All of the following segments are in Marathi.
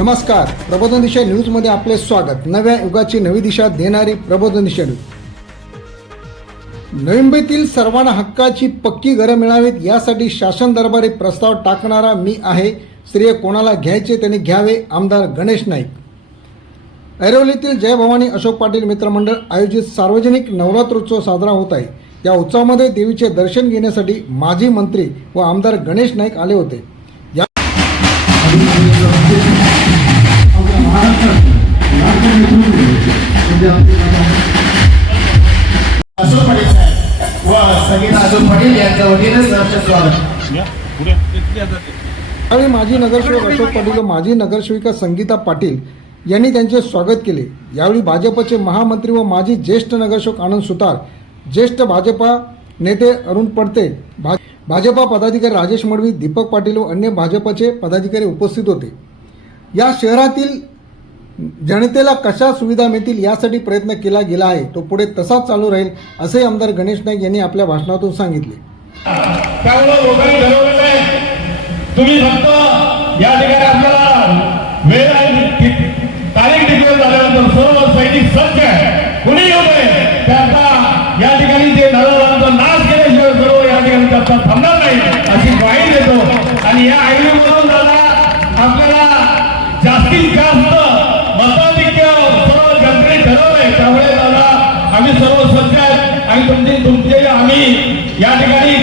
नमस्कार. प्रबोधन दिशा न्यूजमध्ये आपले स्वागत. नव्या युगाची नवी दिशा देणारी प्रबोधन दिशा न्यूज. नवी मुंबईतील सर्वांना हक्काची पक्की घरं मिळावीत यासाठी शासन दरबारी प्रस्ताव टाकणारा मी आहे. श्रेय कोणाला घ्यायचे त्यांनी घ्यावे आमदार गणेश नाईक. ऐरोलीतील जय भवानी अशोक पाटील मित्रमंडळ आयोजित सार्वजनिक नवरात्रोत्सव साजरा होत आहे. या उत्सवामध्ये देवीचे दर्शन घेण्यासाठी माजी मंत्री व आमदार गणेश नाईक आले होते. अशोक पटेल साहेब व सगळीना अशोक पाटील यांच्या वतीने सहर्ष स्वागत आणि माजी नगरसेवक अशोक पाटील व माजी नगरसेविका संगीता पाटील यांनी त्यांचे स्वागत केले. यावेळी भाजपचे महामंत्री व माजी ज्येष्ठ नगरसेवक आनंद सुतार ज्येष्ठ भाजपा नेते अरुण पडते भा- भाजपा पदाधिकारी राजेश मडवी दीपक पाटील व अन्य भाजपचे पदाधिकारी उपस्थित होते. या शहरातील जनतेला कशा सुविधा मिळतील यासाठी प्रयत्न केला गेला आहे. तो पुढे तसाच चालू राहील असे आमदार गणेश नाईक यांनी आपल्या भाषणातून सांगितले. तुम्ही फक्त या ठिकाणी आपल्याला वेळ आहे तारीख डिक्लेअर झाल्यानंतर सर्व सैनिक सज्ज आहे. कुणी येऊ नये. त्याचा या ठिकाणी जे नरवरांचा नाश केल्याशिवाय सर्व या ठिकाणी त्याचा थांबणार नाही अशी ग्वाही देतो. आणि या या ठिकाणी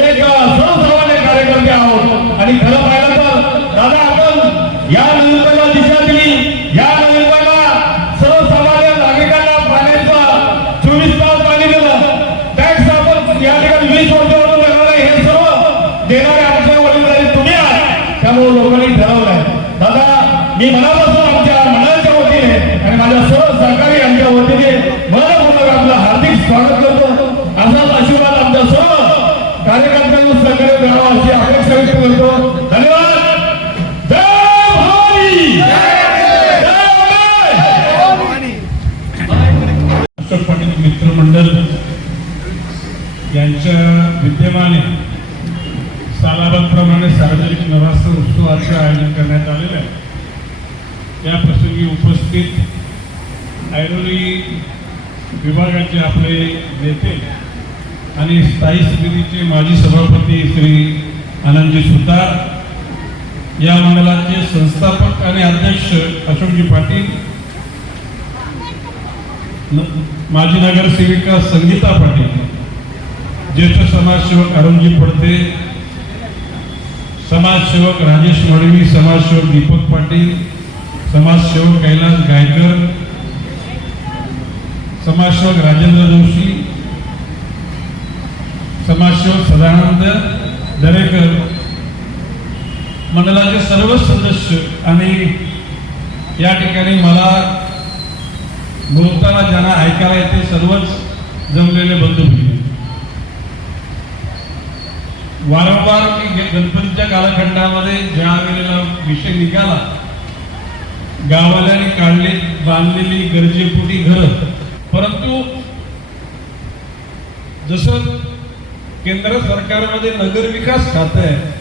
एक सर्वसामान्य कार्यकर्ते आहोत. आणि खरं पाहिलं तर दादा आपण या निवडणुकीला दिशा दिली या निवडणुकीला सर्वसामान्य नागरिकांना पाण्याचा चोवीस तास पाणी दिलं टॅक्स आपण या ठिकाणी वीस वर्षावरून लागणार हे सर्व देणारे आमच्या वडीलधारी तुम्ही आहात त्यामुळे लोकांनी ठरवलंय दादा मी मनापासून आमच्या मनाच्या वतीने आणि माझ्या सर्व सहकारी यांच्या वतीने मनपूर्वक आपलं हार्दिक स्वागत करतो असाच आशीर्वाद आमच्या सर्व कार्यकर्त्यांना सहकार्य द्यावा अशी अपेक्षा व्यक्त करतो धन्यवाद जय भवानी जय अंबे! अशोक पाटील मित्रमंडळ यांच्या विद्यमाने सालाबादप्रमाणे सार्वजनिक नवरात्र उत्सवाचे आयोजन करण्यात आलेले आहे या प्रसंगी उपस्थित ऐरोली विभागाचे आपले नेते आणि स्थायी समितीचे माजी सभापती श्री आनंदजी सुतार या मंडळाचे संस्थापक आणि अध्यक्ष अशोकजी पाटील माजी नगरसेविका संगीता पाटील ज्येष्ठ समाजसेवक अरुणजी पडते समाजसेवक राजेश मडवी समाजसेवक दीपक पाटील समाजसेवक कैलास गायकर समाजसेवक राजेंद्र जोशी समाजसेवक सदानंद दरेकर. मंडळाचे सर्व सदस्य आणि या ठिकाणी मला बोलताना ज्यांना ऐकायला येते सर्वच जमलेले बंधू भगिनी वारंवार मी गणपतीच्या कालखंडामध्ये ज्या वेळेला विषय निघाला गावाल्याने काढले बांधलेली गरजेपुटी घर परंतु जसं केंद्र सरकारमध्ये नगर विकास खातं आहे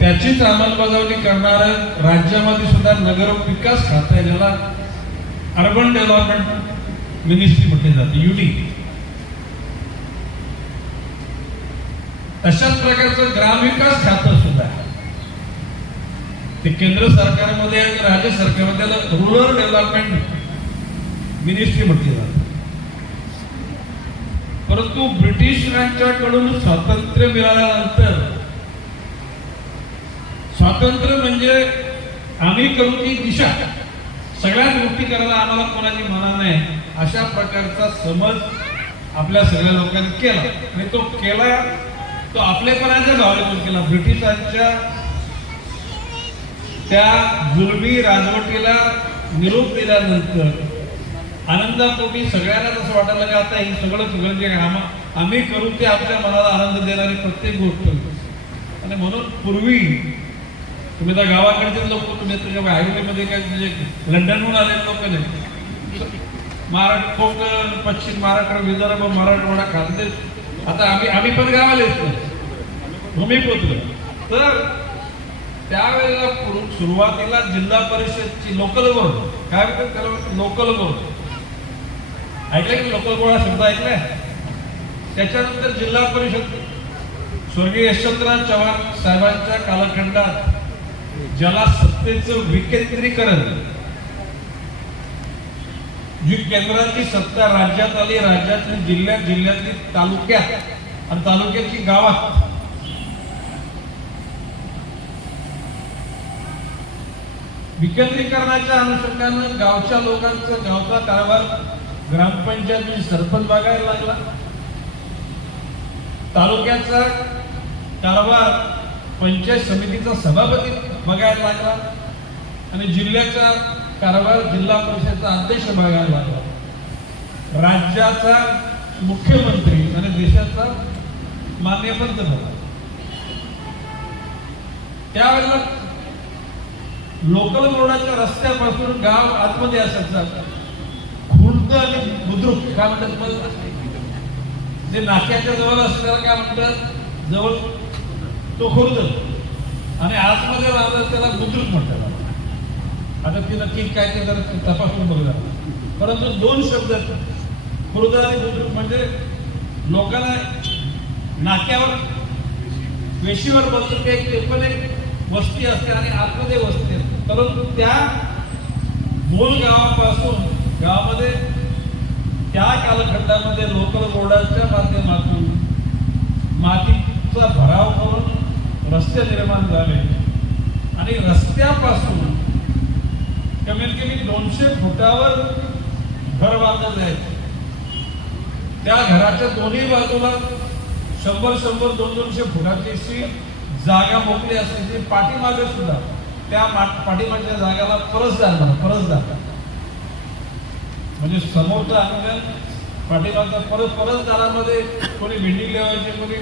त्याचीच अंमलबजावणी करणारं राज्यामध्ये सुद्धा नगर विकास खातं आहे ज्याला अर्बन डेव्हलपमेंट मिनिस्ट्री म्हटली जाते युडी तशाच प्रकारचं ग्रामविकास खातं सुद्धा ते केंद्र सरकारमध्ये आणि राज्य सरकारमध्ये त्याला रुरल डेव्हलपमेंट मिनिस्ट्री म्हटली जाते. परंतु ब्रिटिशांच्याकडून स्वातंत्र्य मिळाल्यानंतर स्वातंत्र्य म्हणजे आम्ही करू ती दिशा. सगळ्याच गोष्टी करायला आम्हाला कोणाची मना नाही. अशा प्रकारचा समज आपल्या सगळ्या लोकांनी केला. आणि तो केला तो आपलेपणाच्या भावनेतून केला. ब्रिटिशांच्या त्या जुलमी राजवटीला निरोप दिल्यानंतर आनंदापोटी सगळ्यांना तसं वाटायला की म्हणजे आता हे सगळं सगळं जे आम्हा आम्ही करू ते आपल्या मनाला आनंद देणारी प्रत्येक गोष्ट. आणि म्हणून पूर्वी तुम्ही त्या गावाकडचे लोक तुम्ही तुझ्या हायवेमध्ये काय म्हणजे लंडनहून आलेले लोक नाही. महाराष्ट्र कोकण पश्चिम महाराष्ट्र विदर्भ मराठवाडा खानदेश आता आम्ही आम्ही पण गावाला येतो. भूमिपुत्र. तर त्यावेळेला सुरुवातीला जिल्हा परिषदची लोकल बोर्ड. काय म्हणतात त्याला? Local board. ऐकलंय की? लोकल बोर्ड हा शब्द ऐकलाय? त्याच्यानंतर जिल्हा परिषद. स्वर्गीय यशवंतराव चव्हाण साहेबांच्या कालखंडात ज्याला सत्तेचं विकेंद्रीकरण. जी केंद्राची सत्ता राज्यात आली राज्यातली जिल्ह्यात जिल्ह्यातली तालुक्यात आणि तालुक्याची गावात. विकेंद्रीकरणाच्या अनुषंगानं गावच्या लोकांचं गावचा कारभार ग्रामपंचायत सरपंच बघायला लागला. तालुक्याचा कारभार पंचायत समितीचा सभापती बघायला लागला. आणि जिल्ह्याचा कारभार जिल्हा परिषदचा अध्यक्ष बघायला लागला. राज्याचा मुख्यमंत्री आणि देशाचा मान्य पंतप्रधान त्यावेळेला लोकल रोडाच्या रस्त्यापासून गाव आतमध्ये असायचं खुर्द आणि बुद्रुक काय म्हणतात मला जे नाक्याच्या जवळ असल्याला काय म्हणतात? जवळ तो खुर्द. आणि आतमध्ये राहतात त्याला बुद्रुक म्हणतात. आता ती नक्की काय ते जरा तपासून बघूया. परंतु दोन शब्द आहेत. आणि बुद्रुक म्हणजे लोकांना नाक्यावर वेशीवर बसतो. ते एक ते पण एक वस्ती असते आणि आतमध्ये वस्ती असते. परंतु त्या मूळ गावापासून गावामध्ये त्या कालखंडामध्ये लोकल बोर्डाच्या माध्यमातून मातीचा भराव करून रस्ते निर्माण झाले. आणि रस्त्यापासून कमीत कमी दोनशे फुटावर घर बांधत जायचं त्या घराच्या दोन्ही बाजूला शंभर शंभर दोन दोनशे फुटाची अशी जागा मोकळी असायची. पाठीमागे सुद्धा त्या मा- पाठीमागच्या जागाला जाणार परस जातात म्हणजे समोरचं अंगण पाठीमागचा परत परसदारामध्ये कोणी भेंडी लावायचे कोणी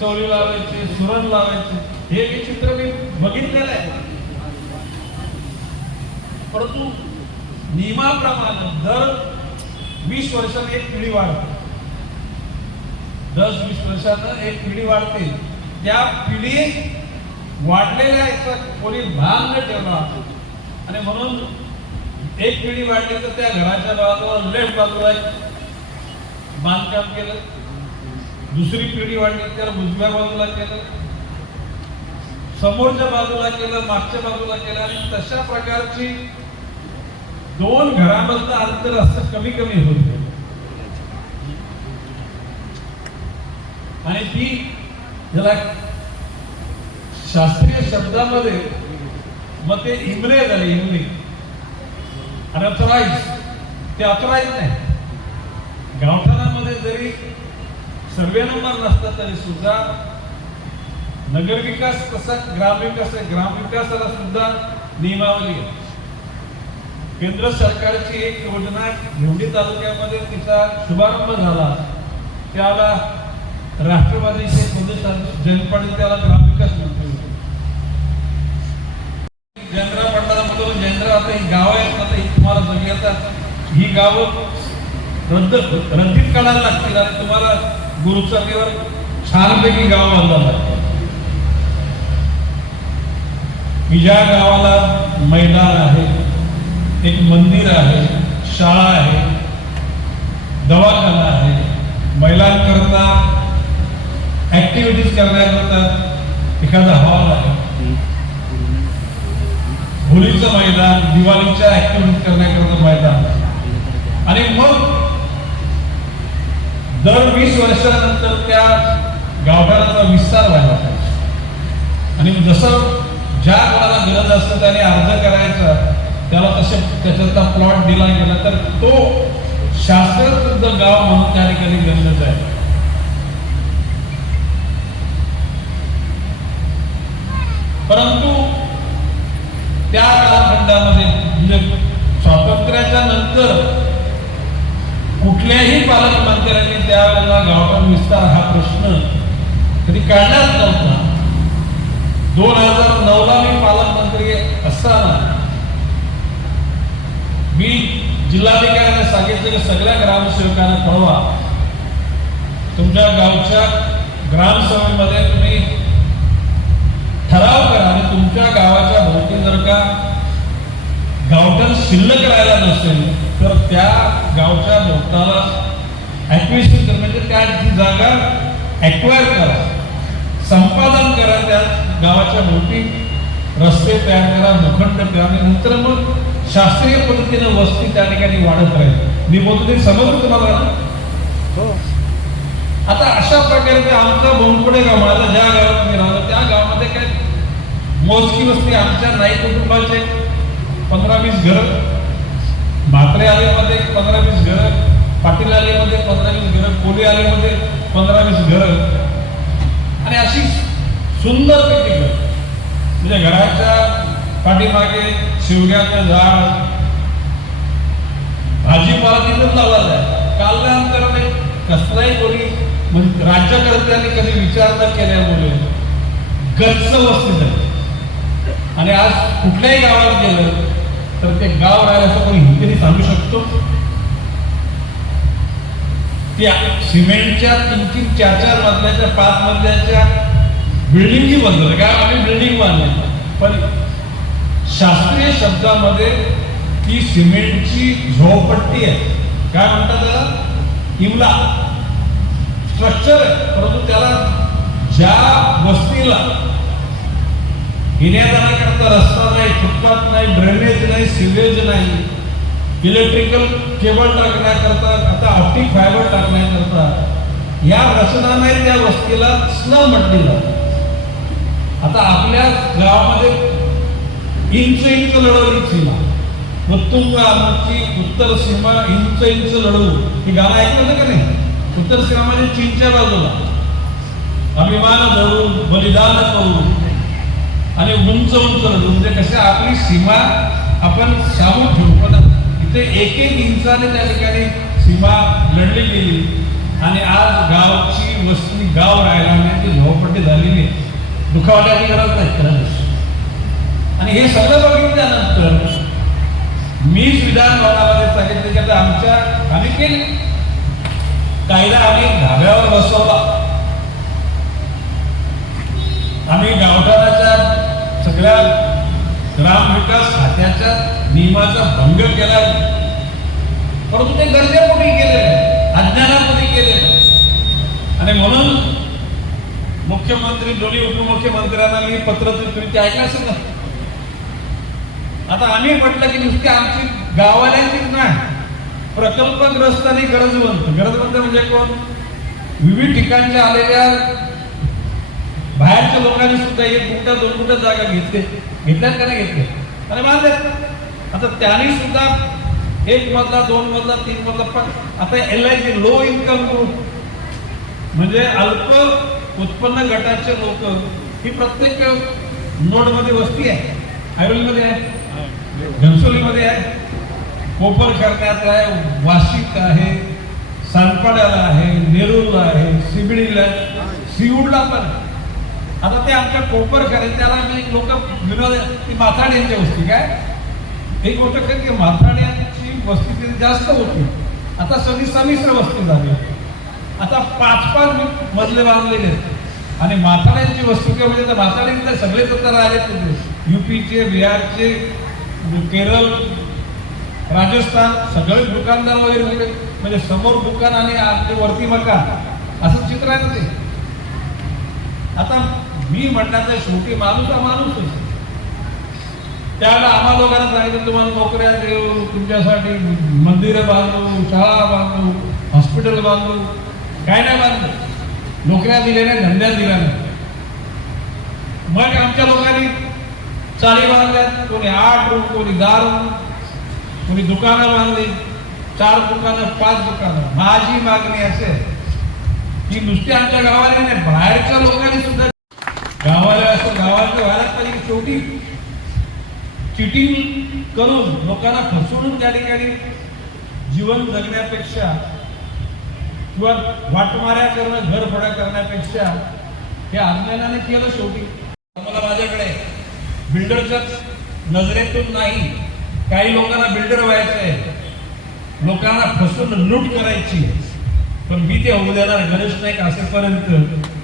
चौरी लावायचे सुरण लावायचे हे हे चित्र मी बघितलेलं आहे. परंतु नियमाप्रमाणे दर वीस वर्षात एक पिढी वाढते. दस वीस वर्षानं एक पिढी वाढते. त्या पिढी वाढलेल्या याचा कोणी भान न ठेवला आणि म्हणून एक पिढी वाढली तर त्या घराच्या बाजूला लेफ्ट बाजूला बांधकाम केलं. दुसरी पिढी वाढली त्याला उजव्या बाजूला केलं समोरच्या बाजूला केलं मागच्या बाजूला केलं आणि तशा प्रकारची दोन घरामधलं अंतर असं कमी कमी होत आणि ती ज्याला शास्त्रीय शब्दामध्ये मग ते इमरे झाले इमरे अथराईज. ते अथराईज नाही. गावठाणामध्ये जरी सर्वे नंबर नसला तरी सुद्धा नगरविकास कसा ग्रामविकास आहे. ग्रामविकासाला सुद्धा नियमावली आहे. केंद्र सरकारची एक योजना घेवडी तालुक्यामध्ये तिचा शुभारंभ झाला. त्याला राष्ट्रवादीचे प्रदेश जनपणे त्याला ग्रामविकास मंत्री जनरा जयंद्रा मंडळामधून जनरा आता ही गाव आहेत आता ही तुम्हाला सगळी आता ही गावं रद्द रद्दीत काढायला लागतील आणि तुम्हाला गुरुचाकीवर छानपैकी गाव बांधावं लागतं. की ज्या गावाला मैदान आहे एक मंदिर आहे शाळा आहे दवाखाना आहे महिलांकरता ऍक्टिव्हिटीज करण्याकरता एखादा हॉल आहे. होळीचं मैदान दिवाळीच्या ऍक्टिव्हिटीज करण्याकरता मैदान. आणि मग दर वीस वर्षानंतर त्या गावठाणाचा विस्तार व्हायला पाहिजे. आणि जसं ज्या कोणाला गरज असतं त्याने अर्ज करायचा त्याला तसे त्याच्याचा प्लॉट दिला गेला तर तो शास्त्रशुद्ध गाव म्हणून त्या ठिकाणी गणलं आहे परंतु त्या कालखंडामध्ये म्हणजे स्वातंत्र्याच्या नंतर कुठल्याही पालकमंत्र्यांनी त्यावेळेला गावठाण विस्तार हा प्रश्न कधी काढलाच नव्हता. दोन हजार नऊला मी पालकमंत्री असताना मी जिल्हाधिकाऱ्यांना सांगितलं की सगळ्या ग्रामसेवकांना कळवा. तुमच्या गावच्या ग्रामसभेमध्ये तुम्ही ठराव करा आणि तुमच्या गावाच्या भोवती जर का गावठण शिल्लक राहिला नसेल तर त्या गावच्या भोवताला ऍक्विशन कर म्हणजे त्या जागा ऍक्वायर करा. संपादन करा त्या गावाच्या भोवती रस्ते तयार करा भूखंड करा आणि नंतर मग शास्त्रीय पद्धतीने वस्ती त्या ठिकाणी वाढत राहील. मी बोलतो ते समजलं तुम्हाला ना? आता अशा प्रकारे ते आमचा बोंबकुडे गाव मला ज्या गावात मी राहतो त्या गावामध्ये काय मोजकी वस्ती आमच्या नाई कुटुंबाचे पंधरा वीस घर भाकरे आलेमध्ये पंधरा वीस घर पाटील आलेमध्ये पंधरा वीस घर कोली आलेमध्ये पंधरा वीस घर. आणि अशी सुंदर पैकी घर. म्हणजे घराच्या पाठीमागे शिवग्याचं झाड. भाजीपाला तिथं लावला जाय काल्यानंतर कसलाही कोणी म्हणजे राज्यकर्त्यांनी कधी विचार न केल्यामुळे गच्च वस्ती झाली आणि आज कुठल्याही गावात गेलं तर ते गाव राहिलं असं कोणी हिंदीने सांगू शकतो? त्या सिमेंटच्या तीन तीन चार चार मजल्याच्या पाच मजल्याच्या बिल्डिंगही बांधल्या काय आम्ही बिल्डिंग बांधले पण शास्त्रीय शब्दामध्ये ती सिमेंटची झोपट्टी आहे. काय म्हणतात त्याला? इमला. स्ट्रक्चर आहे. परंतु त्याला ज्या वस्तीला येण्या जाण्याकरता रस्ता नाही फुटपाथ नाही ड्रेनेज नाही सिवेज नाही. इलेक्ट्रिकल केबल टाकण्याकरता आता ऑप्टिक फायबर टाकण्याकरता या रचना नाही त्या वस्तीला स्लम म्हटली जाते आता आपल्या गावामध्ये इंच इंच लढवली सीमा. उत्तुंग आमची उत्तर सीमा इंच इंच लढवू. हे गाणं ऐकलं का नाही? उत्तर सीमा म्हणजे चीनच्या बाजूला. अभिमान धरून बलिदान करू आणि उंच उंच म्हणजे कसे आपली सीमा आपण सावध ठेवू. पण इथे एक एक इंचाने त्या ठिकाणी सीमा लढली गेली आणि आज गावची वस्ती गाव राहिला नाही ती झोपट्टी झालेली आहे. गरज नाही खरंच आणि हे सगळं बघितल्यानंतर मीच विधानभवनामध्ये सांगितलं की आता आमच्या आम्ही केली. कायदा आम्ही धाब्यावर बसवला. आम्ही गावठाणाच्या सगळ्या ग्रामविकास खात्याच्या नियमाचा भंग केला परंतु ते गरजेपोटी केले अज्ञानापोटी केले आणि म्हणून मुख्यमंत्री दोन्ही उपमुख्यमंत्र्यांना मी पत्र तुम्ही ऐकलं असेल ना आता आम्ही म्हटलं की नुसती आमची गावाल्यांचीच नाही प्रकल्पग्रस्त आणि गरजवंत गरजवंत म्हणजे कोण? विविध ठिकाणच्या आलेल्या बाहेरच्या लोकांनी सुद्धा एक कुठं दोन कुठं जागा घेतले. घेतल्यात का नाही घेतले? आणि बांधले आता त्यांनी सुद्धा एक मजला दोन मजला तीन मजला पण आता L I C low income group म्हणजे अल्प उत्पन्न गटाचे लोक ही प्रत्येक नोडमध्ये वस्ती आहे. ऐरोलीमध्ये आहे. घनसोलीमध्ये आहे. कोपर करण्यात आहे. वाशिक आहे. सानपाड्याला आहे. नेरूरला आहे. सिबिडीला आहे. सिऊडला पण आता ते आमच्या कोपर करे त्याला मी लोक विनोद ती माथाड्यांची वस्ती काय? एक गोष्ट खरी की माथाड्यांची वस्ती तिथे जास्त होती. आता सगळी समिश्र वस्ती झाली. आता पाच पाच मजले बांधलेले आणि माथाड्यांची वस्तू काय म्हणजे माथाड्यांचे सगळेच तर राहिले तिथे युपीचे बिहारचे केरळ राजस्थान सगळे दुकानदार वगैरे सगळे म्हणजे समोर दुकान आणि आतले वरती मकान. असं चित्र आहे ते? आता मी म्हणण्याचा शेवटी माणूस हा माणूसच त्याला आम्हा लोकांना सांगितलं तुम्हाला नोकऱ्या देऊ तुमच्यासाठी मंदिरं बांधू शाळा बांधू हॉस्पिटल बांधू. काय नाही बांधलं. नोकऱ्या दिल्या नाही धंद्या दिल्या नाही. मग आमच्या लोकांनी चाली बांधल्यात कोणी आठ रूम कोणी दहा रूम कोणी दुकानं बांधली. चार दुकानं पाच दुकानं. माझी मागणी असेल की नुसती आमच्या गावाला नाही बाहेरच्या लोकांनी सुद्धा गावाला असं गावाचं व्हायला पाहिजे की शेवटी चिटिंग करून लोकांना फसवून त्या ठिकाणी जीवन जगण्यापेक्षा किंवा वाटमाऱ्या करणं घरफोड्या करण्यापेक्षा हे अज्ञानाने केलं शेवटी. मला माझ्याकडे बिल्डरच्या नजरेतून नाही काही लोकांना बिल्डर व्हायचंय. आहे लोकांना फसवून लूट करायची. पण मी ते होऊ देणार गणेश नाईक असेपर्यंत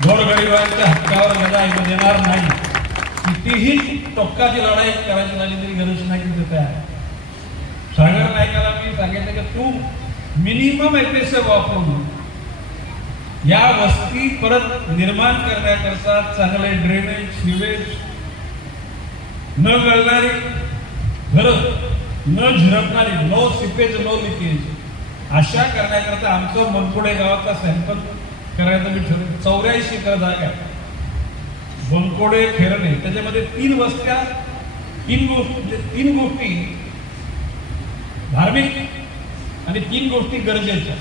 गोरगरिबांच्या हक्कावर गदा येऊ देणार नाही. कितीही टोक्काची लढाई करायची झाली तरी गणेश नाईक की तिथे सागर नायकाला मी सांगितलं की तू मिनिमम एस वापरून या वस्ती परत निर्माण करण्याकरता चांगले ड्रेनेज सिवेज न गळणारी घरं न झिरपणारी नो सिपेज नो लिकेज अशा करण्याकरता आमचं मनपुडे गावातला सॅम्पल करायचं मी ठरवलं. चौऱ्याऐंशी एकर जागा आहे. बनकोडे खेरणे त्याच्यामध्ये तीन वस्त्या तीन गोष्टी म्हणजे तीन गोष्टी धार्मिक आणि तीन गोष्टी गरजेच्या.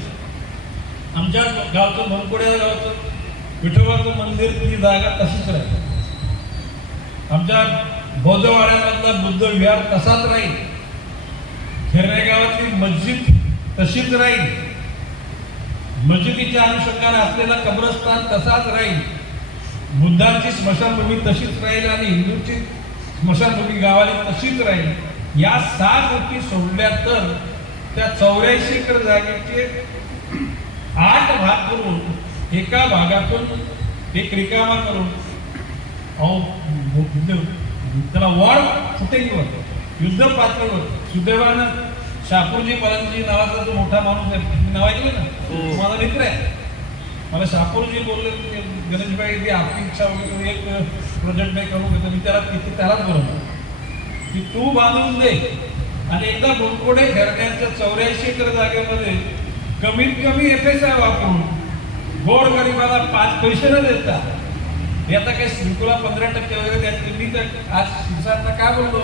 आमच्या गावचं मनकोड्या गावचं विठोबाचं मंदिर ती जागा तशीच राहील. आमच्या बौद्धवाड्यामधला बुद्ध विहार तसाच राहील. खेरणे गावातली मस्जिद तशीच राहील. मशिदीच्या अनुषंगाने असलेला कब्रस्तान तसाच राहील. बुद्धांची स्मशानभूमी तशीच राहील आणि हिंदूंची स्मशानभूमी गावाली तशीच राहील. या सहा गोष्टी सोडल्या तर त्या चौऱ्याऐंशी एकर जागेचे आठ भाग करून एका भागातून एक रिकामा करून अहो, युद्ध- त्याला वॉर फुटेंगवर युद्ध पातळीवर सुदैवानं शापूरजी पलंजी नावाचा जो मोठा माणूस आहे मी नाव ऐकलं ना? माझा मित्र आहे. मला शापूरजी बोलले गणेशबाई ती आपली इच्छा तुम्ही एक प्रोजेक्ट नाही करू घेतो मी त्याला किती त्यालाच बोलतो की तू बांधून दे. आणि एकदा बोलकोडे खेळण्याच्या चौऱ्याऐंशी एकर जागेमध्ये कमीत कमी एफ एस आय वापरून गोड गरिबाला पाच पैसे न देता हे आता काही श्रीकुला पंधरा टक्के वगैरे मी तर आज शिरसाटला काय बोललो?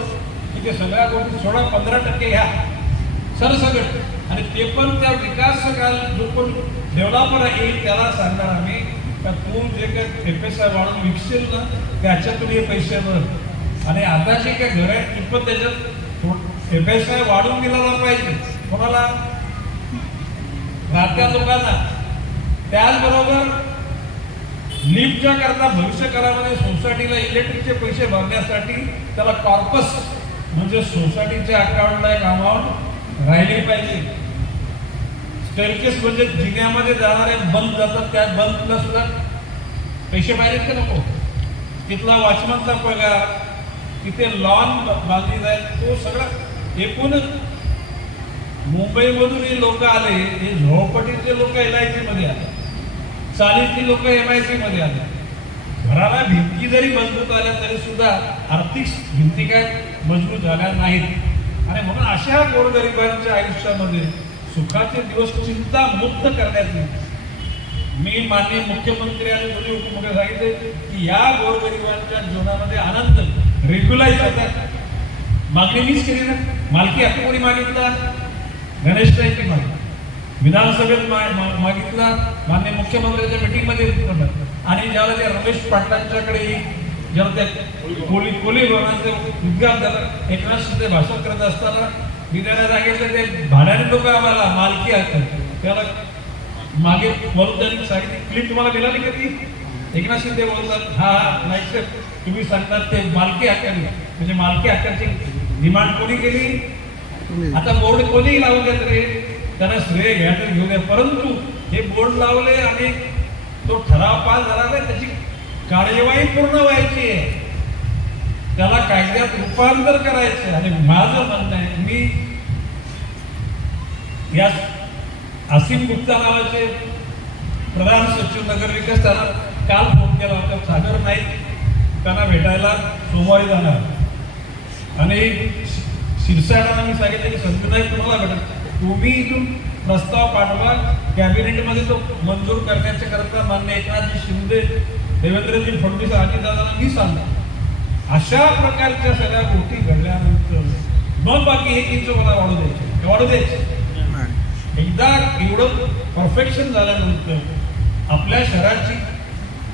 की ते सगळ्या गोष्टी सोडा पंधरा टक्के घ्या. सरसकट आणि ते पण त्या विकास काल जो पण डेव्हलपर येईल त्याला सांगणार आम्ही का तू जे काय एफ आय वाढून विकशील ना त्याच्यातून हे पैसे भर. आणि आता जे काही घर आहेत ती पण त्याच्यात एफ आय वाढून दिलेला पाहिजे. कोणाला? राहत्या लोकांना. त्याचबरोबर लिफ्टच्या करता भविष्य करामध्ये सोसायटीला इलेक्ट्रिकचे पैसे भरण्यासाठी त्याला कॉर्पस म्हणजे सोसायटीच्या अकाउंटला एक अमाऊंट राहिली पाहिजे. स्टेअरकेस म्हणजे जिन्यामध्ये जाणारे बंद जातात त्या बंदला सुद्धा पैसे पाहिजेत का नको? तिथला वॉचमनचा पगार तिथे लॉन बांधली जाईल तो सगळा एकूण मुंबईमधून हे लोक आले हे झोपटीचे लोक एल आय सी मध्ये आले. चाळीसची लोक एम आय सी मध्ये आले. घराला भिंती जरी मजबूत आल्या तरी सुद्धा आर्थिक भिंती काय मजबूत झाल्या नाहीत. आणि म्हणून अशा गोरगरिबांच्या आयुष्यामध्ये सुखाचे दिवस चिंता मुक्त करण्याचे मी माननीय मुख्यमंत्री आणि दोन्ही उपमुख्य सांगितले की या गोरगरिबांच्या जीवनामध्ये आनंद रेग्युलाइज होतात मागणी मीच केली ना. मालकी हक्क कोणी मागितला? गणेशताईची मागितला. विधानसभेत मागितला. माननीय मुख्यमंत्र्यांच्या मीटिंगमध्ये आणि ज्यावेळेला रमेश पाटलांच्याकडे जेव्हा त्या कोली कोली भवनाचं उद्घाटन झालं. एकनाथ शिंदे भाषण करत असताना मी त्यांना सांगितलं ते भाड्याने लोक आम्हाला मालकी हक्क त्याला मागे बोलून त्यांनी सांगितली क्लिप तुम्हाला मिळाली का ती? एकनाथ शिंदे बोलतात हा नाही सर तुम्ही सांगतात ते मालकी हक्काने म्हणजे मालकी हक्काची डिमांड कोणी केली? आता बोर्ड कोणी लावून देत रे त्यांना श्रेय घ्या तर घेऊ द्या परंतु हे बोर्ड लावले आणि तो ठराव पास झाला नाही त्याची कार्यवाही पूर्ण व्हायची आहे. त्याला कायद्यात रूपांतर करायचं आणि माझं म्हणणं आहे मी या असीम गुप्ता नावाचे प्रधान सचिव नगर विकास त्यांना काल फोन केला होता. सागर नाईक त्यांना भेटायला सोमवारी जाणार. आणि शिरसाटांना मी सांगितलं की संत नाईक तुम्हाला भेटत तुम्ही इथून प्रस्ताव पाठवा. कॅबिनेटमध्ये तो मंजूर करण्याच्या करता मान्य एकनाथजी शिंदे देवेंद्रजी फडणवीस अजितदादांना मी सांगतो अशा प्रकारच्या सगळ्या गोष्टी घडल्यानंतर मग बाकी एक इंच मला वाढू द्यायचे. वाढू द्यायचे. एकदा एवढं परफेक्शन झाल्यानंतर आपल्या शहराची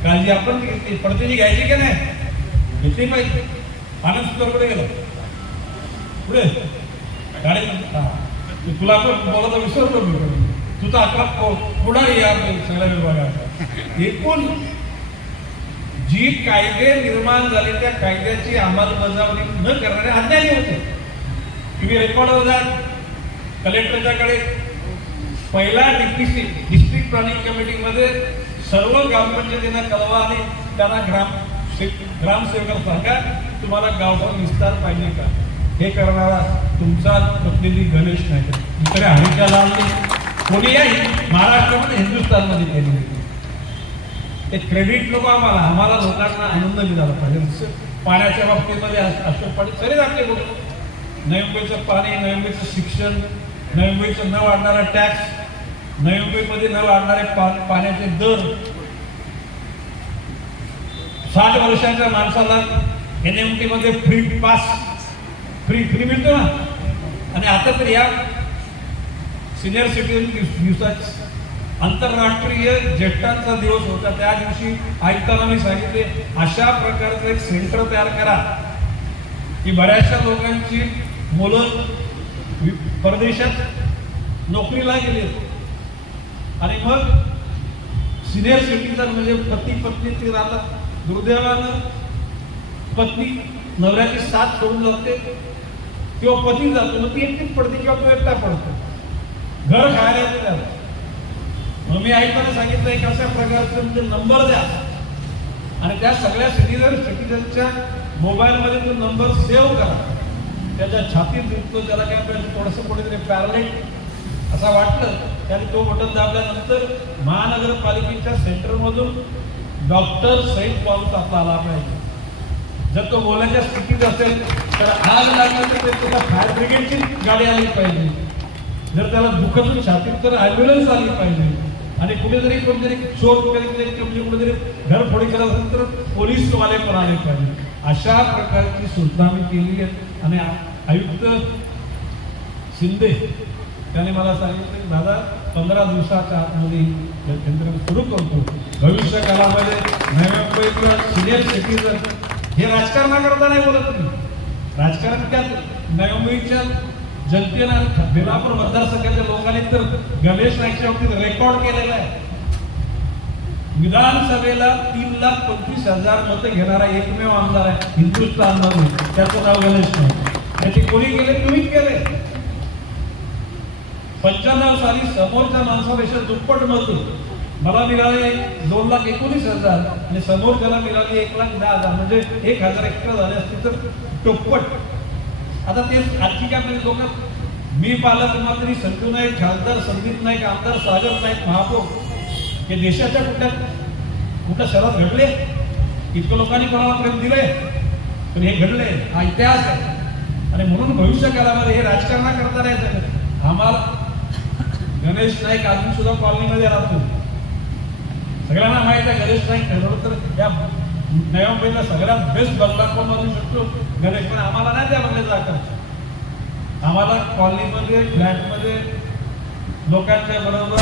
काळजी आपण घेतली. पडतेची घ्यायची की नाही? घेतली पाहिजे. आनंद सुंदरकडे गेलो. पुढे. गाडी हा. तुला आपण बोलायला विसरलो मी. तुझा अकरा पुढारी या सगळ्या विभागात. एकूण जी कायदे निर्माण झाले त्या कायद्याची अंमलबजावणी न करणारे अज्ञानी होते. तुम्ही रेकॉर्डवर जा. कलेक्टरच्याकडे पहिला डीपीसी डिस्ट्रिक्ट प्लॅनिंग कमिटीमध्ये सर्व ग्रामपंचायतींना कळवा आणि त्यांना ग्राम से- ग्रामसेवकाला सांगा तुम्हाला गावचा विस्तार पाहिजे का? हे करणारा तुमचा प्रतिनिधी गणेश नाही इकडे हळीच्या लावली कोणी आहे महाराष्ट्रामध्ये हिंदुस्थानमध्ये केली नाही. ते क्रेडिट नको आम्हाला आम्हाला लोकांना आनंद मिळाला पाहिजे. पाण्याच्या बाबतीमध्ये अश- अशोक पाटील सगळेच आपले लोक. नवी मुंबईचं पाणी नवी मुंबईचं शिक्षण नवी मुंबईचं न वाढणारा टॅक्स नवी मुंबईमध्ये न वाढणारे पाण्याचे दर. साठ वर्षाच्या माणसाला एन एम टी मध्ये फ्री पास फ्री फ्री मिळतो ना? आणि आता तर या सिनियर सिटीजन दिवसाच आंतरराष्ट्रीय ज्येष्ठांचा दिवस होता. त्या दिवशी ऐकताना मी सांगितले अशा प्रकारचं एक सेंटर तयार करा. की बऱ्याचशा लोकांची मुलं परदेशात नोकरीला गेली. आणि मग सिनियर सिटीजन म्हणजे पती पत्नी ते राहतात. दुर्दैवानं पत्नी नवऱ्याची साथ सोडून जाते. किंवा पती जातो. मग ती एकटीच पडते किंवा तो एकटा पडतो. घर खायला त्याला. मग मी ऐकायला सांगितलं एक अशा प्रकारचं म्हणजे नंबर द्या. आणि त्या सगळ्या सिटीजन सिटीजनच्या मोबाईलमध्ये तो नंबर सेव्ह करा. त्याच्या छातीत दिसतो त्याला काय पाहिजे थोडंसं कुठेतरी पॅरलेट असं वाटलं त्याने तो बटन दाबल्यानंतर महानगरपालिकेच्या सेंटरमधून डॉक्टर सहित कॉल आपला आला पाहिजे जर तो बोलायच्या स्थितीत असेल तर आग लागलं तर त्याला फायर ब्रिगेडची गाडी आली पाहिजे. जर त्याला दुखत छातीत तर ॲम्ब्युलन्स आली पाहिजे. आणि कुठेतरी कोणतरी चोर कधीतरी कुठेतरी घरफोडी करत असेल तर पोलीस वाले पण आले पाहिजे. अशा प्रकारची सूचना मी केली आहे. आणि आयुक्त शिंदे त्याने मला सांगितलं की दादा पंधरा दिवसाच्या आतमध्ये केंद्र सुरू करतो. भविष्य काळामध्ये नव्या मुंबईतलं सिनियर सिटीजन हे राजकारणाकरता नाही बोलत मी राजकारण त्या नव्या मुंबईच्या जनतेनं आणि बेलापूर मतदारसंघाच्या लोकांनी तर गणेश नाईकच्या बाबतीत रेकॉर्ड केलेला आहे. विधानसभेला तीन लाख पंचवीस हजार मतं घेणारा एकमेव आमदार आहे हिंदुस्थानमध्ये त्याचं नाव गणेश नाईक. त्याचे कोणी केले? तुम्हीच केले. पंच्याण्णव साली समोरच्या माणसापेक्षा दुप्पट मत. मला मिळाले दोन लाख एकोणीस हजार आणि समोरच्याला मिळाली एक लाख दहा हजार. म्हणजे एक हजार एक्स्ट्रा झाले असतील तर दुप्पट आता तेच आजची काय म्हणजे लोक मी पालकमंत्री संजू नाईक खासदार संदीप नाईक आमदार सागर नाईक महापौर हे देशाच्या कुठल्या कुठल्या शहरात घडले? इतकं लोकांनी कोणाला प्रेम दिले पण हे घडले हा इतिहास आहे. आणि म्हणून भविष्य काळामध्ये हे राजकारणा करता नाही झालं आम्हाला गणेश नाईक अजून सुद्धा कॉलनीमध्ये राहतो. सगळ्यांना माहीत आहे गणेश नाईक ठरवलं तर या नव्या मुंबईला सगळ्यात बेस्ट बंगला कोण बनवू शकतो. गणेश पण आम्हाला नाही द्या म्हणले जायचं आम्हाला कॉलनीमध्ये फ्लॅटमध्ये लोकांच्या बरोबर